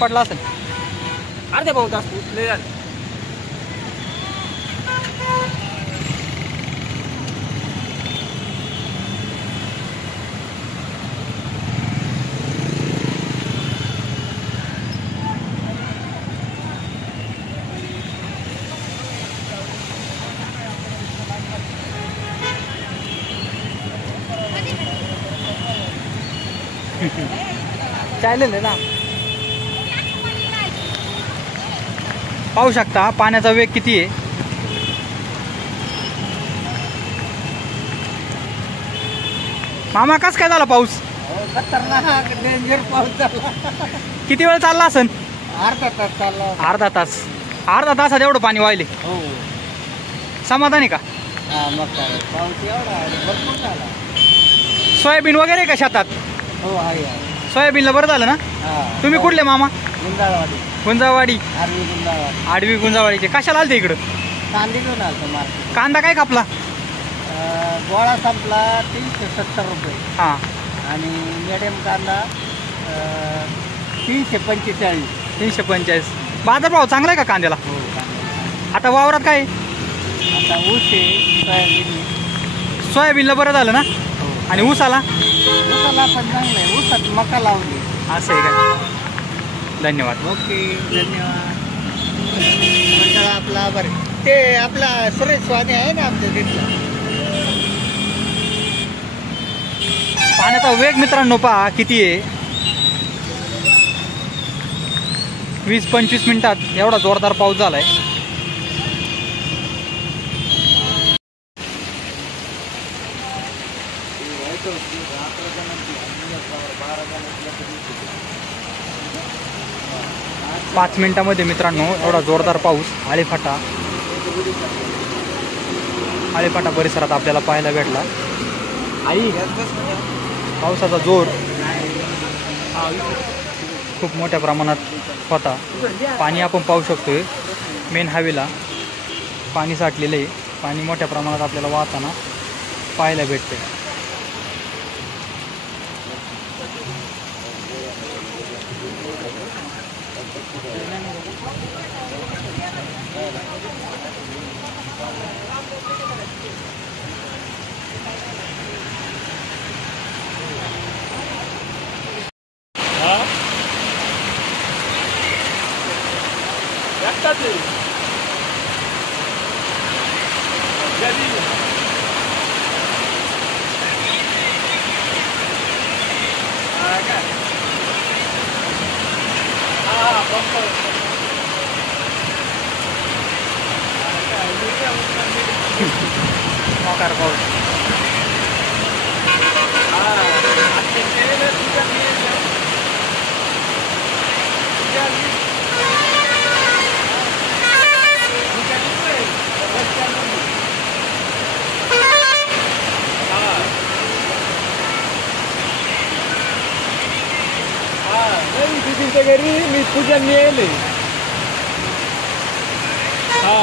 पडला असेल अर्ध्या पाऊन तास लय झालं. चालेल ना. पाहू शकता पाण्याचा वेग किती आहे. मामा कस काय झाला पाऊस. खतरनाक डेंजर पाऊस झाला. किती वेळ चालला असेल. अर्धा तास चालला. अर्धा तासात एवढं पाणी वाहिले. हो समाधानी का. हा मग काय पाऊस एवढा भरपूर झाला. सोयाबीन वगैरे का शेतात. हो आहे. सोयाबीनला बरं झालं ना. तुम्ही कुठले मामा. गुंजाळवाडी. गुंजावाडी. आडवी गुंजाळवाडी. आडवी गुंजावाडीचे. कशाला आलते इकडं. कांदे घेऊन आलतो मार्केट. कांदा काय कापला. गोळा संपला 370 रुपये. हां आणि मिडियम कांदा 345. 345. बाजारभाव चांगला आहे का कांद्याला. हो कांदा. आता वावरात काय. आता ऊस आहे सोयाबीन. सोयाबीनला बरं झालं ना. हो आणि ऊसाला. ऊसाला पण चांगलं आहे. ऊसात मका लावली. असं आहे का. धन्यवाद. ओके धन्यवाद. मंडळा आपला आभार. ते आपला सुरेश स्वामी आहे ना आमच्या तिथला. पाण्याचा वेग मित्रांनो पहा किती आहे. 20-25 मिनिटात एवढा जोरदार पाऊस झालाय. पाच मिनिटांमध्ये मित्रांनो एवढा जोरदार पाऊस आळेफाटा परिसरात आपल्याला पाहायला भेटला. आई पावसाचा जोर खूप मोठ्या प्रमाणात होता. पाणी आपण पाहू शकतोय. मेन हायवेला पाणी साठलेलं आहे. पाणी मोठ्या प्रमाणात आपल्याला वाहताना पाहायला भेटते. मोकार पाऊस. दीदीच्या घरी मी पूजन येईल. हा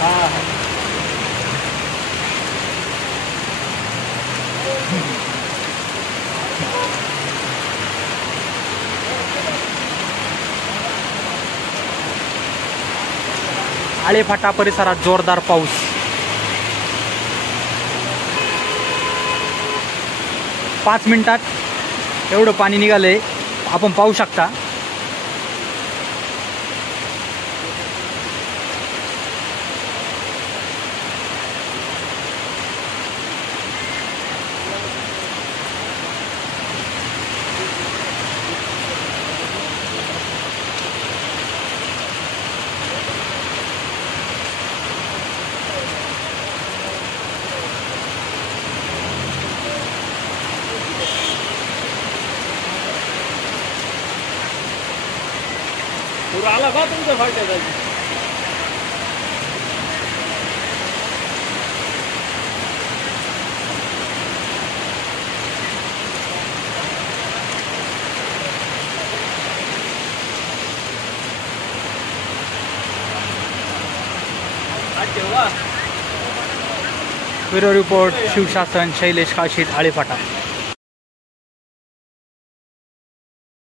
हा आळेफाटा परिसरात जोरदार पाऊस. पाच मिनिटात एवढं पाणी निघालंय आपण पाहू शकता. पूर आला का तुमच्या फाट्या जायची. Bureau report Shivshasan Shailesh Kashid Alephata.